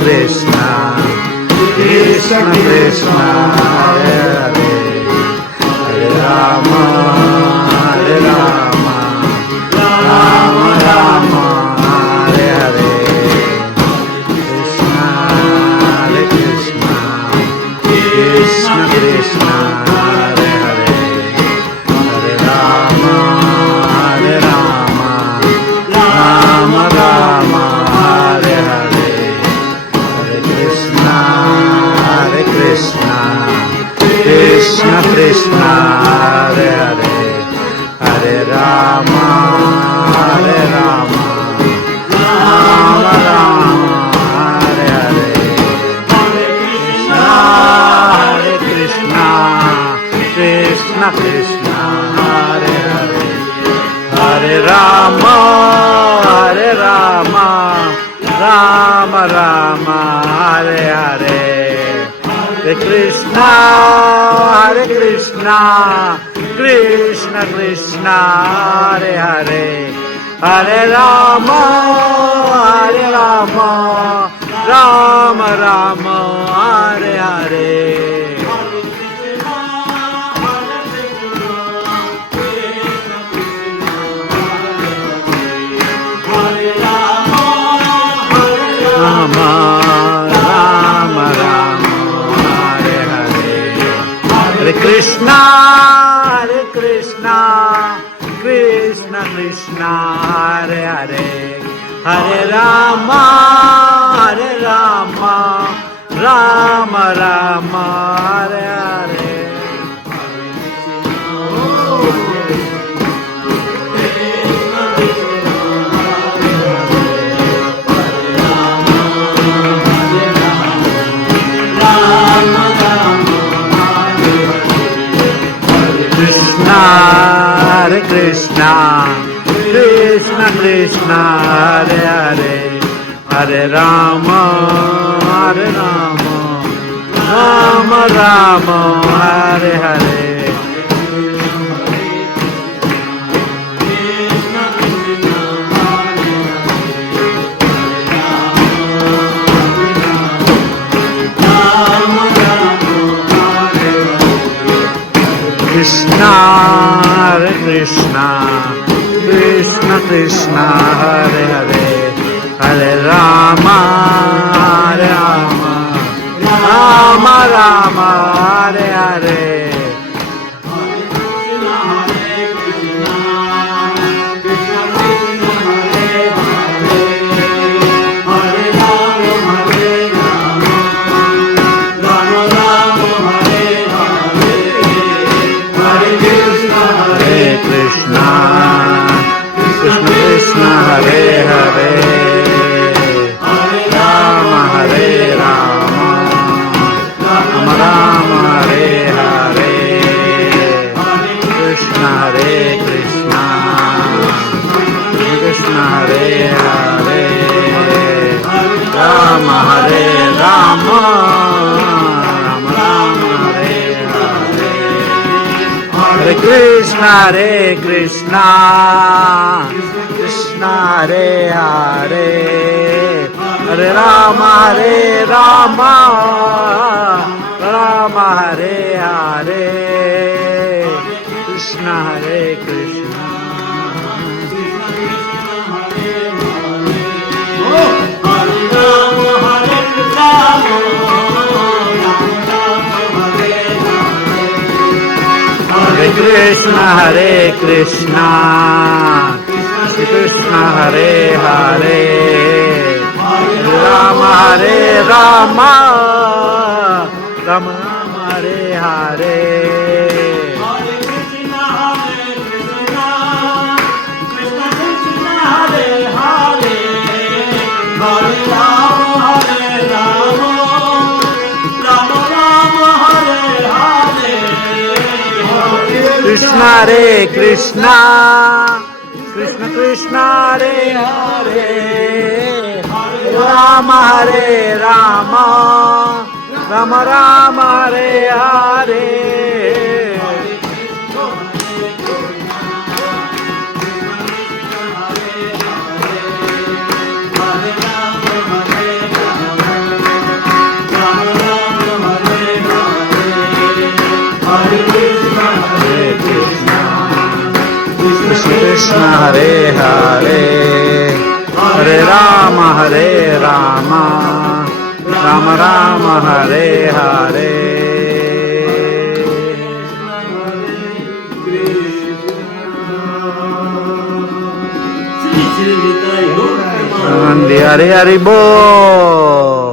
Krishna, Krishna Krishna, Hare Hare, Hare Rama, Hare Rama, Rama Rama, Hare Hare, Krishna, Hare Krishna, Krishna Krishna, Hare Hare, Hare Rama, Hare Rama, Rama Rama, Hare Hare. Krishna, Krishna Krishna, Hare Hare, Hare Rama, Hare Rama, Rama Rama, Hare Hare, Hare Krishna, Krishna Krishna, Hare Hare, Hare Rama, Hare Rama, Rama Rama, Hare Hare. Hare Krishna, Krishna Krishna, Hare Hare, Hare Rama, Rama Rama, Hare Hare. Rama, Rama Rama, Hare Hare, Hare Krishna, Krishna Krishna, Hare Hare, Hare Rama, Rama Rama, Hare Hare. Hare Krishna, Krishna Krishna, Hare Hare, Hare Rama, Rama Rama, Hare Hare. Krishna, Hare Krishna, Krishna Krishna, Hare Hare, Hare Rama, Rama Rama, Hare Hare. Hare Hare, Rama Hare Rama, Rama Rama, Hare Hare, Krishna Hare Krishna, Krishna Hare Hare, Rama Hare Rama, Rama Rama, Hare Hare, Hare Krishna, Hare Krishna, Krishna Hare Hare, Hare Rama, Rama Hare Hare, Krishna Hare Krishna. Hare Krishna, Hare Krishna, Krishna Hare Hare, Rama Hare Rama, Rama Rama, Hare Hare. Krishna Hare Krishna, Krishna Krishna Hare Hare, Rama Hare Rama, Rama Rama Hare Hare. Krishna Krishna Hare Hare, Hare Rama Hare Rama, Rama Rama Hare Hare. Hare Hare Bol.